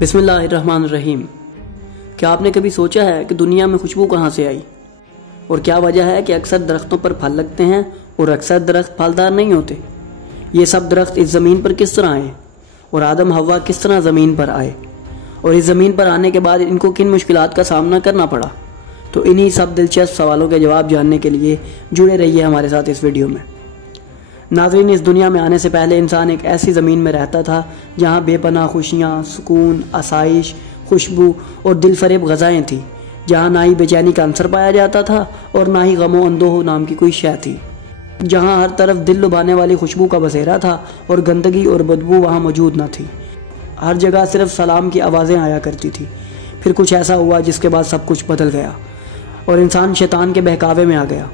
بسم اللہ الرحمن الرحیم۔ کیا آپ نے کبھی سوچا ہے کہ دنیا میں خوشبو کہاں سے آئی؟ اور کیا وجہ ہے کہ اکثر درختوں پر پھل لگتے ہیں اور اکثر درخت پھلدار نہیں ہوتے؟ یہ سب درخت اس زمین پر کس طرح آئے اور آدم حوا کس طرح زمین پر آئے اور اس زمین پر آنے کے بعد ان کو کن مشکلات کا سامنا کرنا پڑا؟ تو انہی سب دلچسپ سوالوں کے جواب جاننے کے لیے جڑے رہیے ہمارے ساتھ اس ویڈیو میں۔ ناظرین، اس دنیا میں آنے سے پہلے انسان ایک ایسی زمین میں رہتا تھا جہاں بے پناہ خوشیاں، سکون، آسائش، خوشبو اور دل فریب غذائیں تھیں، جہاں نہ ہی بے چینی کا عنصر پایا جاتا تھا اور نہ ہی غم و اندوہ نام کی کوئی شے تھی، جہاں ہر طرف دل لبھانے والی خوشبو کا بسیرا تھا اور گندگی اور بدبو وہاں موجود نہ تھی۔ ہر جگہ صرف سلام کی آوازیں آیا کرتی تھی۔ پھر کچھ ایسا ہوا جس کے بعد سب کچھ بدل گیا اور انسان شیطان کے بہکاوے میں آ گیا۔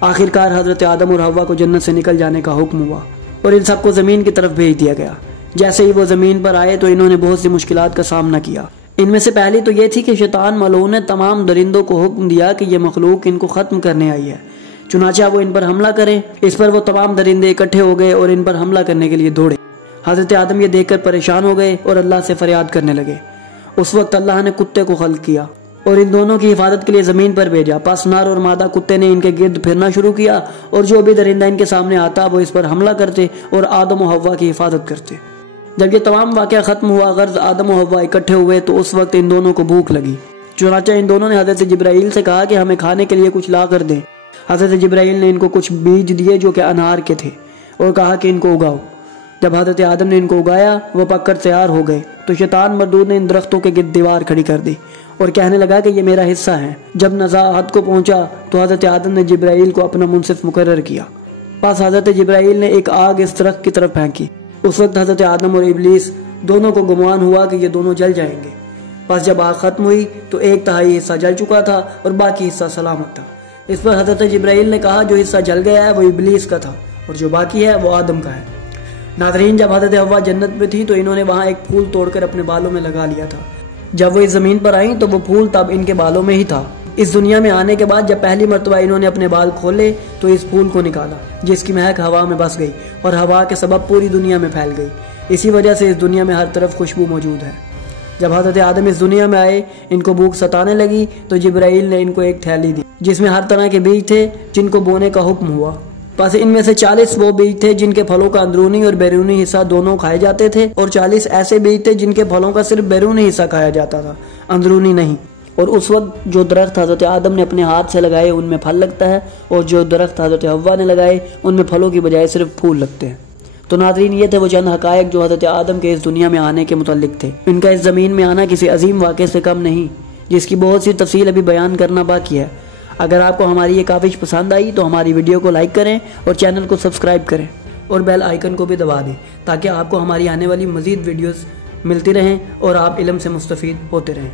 آخرکار حضرت آدم اور حوا کو جنت سے نکل جانے کا حکم ہوا اور ان سب کو زمین کی طرف بھیج دیا گیا۔ جیسے ہی وہ زمین پر آئے تو انہوں نے بہت سی مشکلات کا سامنا کیا۔ ان میں سے پہلی تو یہ تھی کہ شیطان ملعون نے تمام درندوں کو حکم دیا کہ یہ مخلوق ان کو ختم کرنے آئی ہے، چنانچہ وہ ان پر حملہ کریں۔ اس پر وہ تمام درندے اکٹھے ہو گئے اور ان پر حملہ کرنے کے لیے دوڑے۔ حضرت آدم یہ دیکھ کر پریشان ہو گئے اور اللہ سے فریاد کرنے لگے۔ اس وقت اللہ نے کتے کو خلق کیا اور ان دونوں کی حفاظت کے لیے زمین پر بھیجا۔ پس نر اور مادہ کتے نے ان کے گرد پھرنا شروع کیا اور جو بھی درندہ ان کے سامنے آتا وہ اس پر حملہ کرتے اور آدم و حوا کی حفاظت کرتے۔ جب یہ تمام واقعہ ختم ہوا، غرض آدم و حوا اکٹھے ہوئے تو اس وقت ان دونوں کو بھوک لگی۔ چنانچہ ان دونوں نے حضرت جبرائیل سے کہا کہ ہمیں کھانے کے لیے کچھ لا کر دیں۔ حضرت جبرائیل نے ان کو کچھ بیج دیے جو کہ انار کے تھے اور کہا کہ ان کو اگاؤ۔ جب حضرت آدم نے ان کو اگایا وہ پک کر تیار ہو گئے تو شیطان مردود نے ان درختوں کے گرد دیوار کھڑی کر دی اور کہنے لگا کہ یہ میرا حصہ ہے۔ جب نزاع حد کو پہنچا تو حضرت آدم نے جبرائیل کو اپنا منصف مقرر کیا۔ پس حضرت جبرائیل نے ایک آگ اس درخت کی طرف پھینکی۔ اس وقت حضرت آدم اور ابلیس دونوں کو گمان ہوا کہ یہ دونوں جل جائیں گے۔ پس جب آگ ختم ہوئی تو 1/3 حصہ جل چکا تھا اور باقی حصہ سلامت تھا۔ اس پر حضرت جبرائیل نے کہا جو حصہ جل گیا ہے وہ ابلیس کا تھا اور جو باقی ہے وہ آدم کا ہے۔ ناظرین، جب حضرت حوا جنت میں تھی تو انہوں نے وہاں ایک پھول توڑ کر اپنے بالوں میں لگا لیا تھا۔ جب وہ اس زمین پر آئیں تو وہ پھول تب ان کے بالوں میں ہی تھا۔ اس دنیا میں آنے کے بعد جب پہلی مرتبہ انہوں نے اپنے بال کھولے تو اس پھول کو نکالا جس کی مہک ہوا میں بس گئی اور ہوا کے سبب پوری دنیا میں پھیل گئی۔ اسی وجہ سے اس دنیا میں ہر طرف خوشبو موجود ہے۔ جب حضرت آدم اس دنیا میں آئے ان کو بھوک ستانے لگی تو جبرائیل نے ان کو ایک تھیلی دی جس میں ہر طرح کے بیج تھے جن کو بونے کا حکم ہوا۔ پس ان میں سے 40 وہ بیج تھے جن کے پھلوں کا اندرونی اور بیرونی حصہ دونوں کھائے جاتے تھے اور 40 ایسے بیج تھے جن کے پھلوں کا صرف بیرونی حصہ کھایا جاتا تھا، اندرونی نہیں۔ اور اس وقت جو درخت حضرت آدم نے اپنے ہاتھ سے لگائے ان میں پھل لگتا ہے اور جو درخت حضرت حوا نے لگائے ان میں پھلوں کی بجائے صرف پھول لگتے ہیں۔ تو ناظرین، یہ تھے وہ چند حقائق جو حضرت آدم کے اس دنیا میں آنے کے متعلق تھے۔ ان کا اس زمین میں آنا کسی عظیم واقعے سے کم نہیں جس کی بہت سی تفصیل ابھی بیان کرنا باقی ہے۔ اگر آپ کو ہماری یہ کاوش پسند آئی تو ہماری ویڈیو کو لائک کریں اور چینل کو سبسکرائب کریں اور بیل آئیکن کو بھی دبا دیں تاکہ آپ کو ہماری آنے والی مزید ویڈیوز ملتی رہیں اور آپ علم سے مستفید ہوتے رہیں۔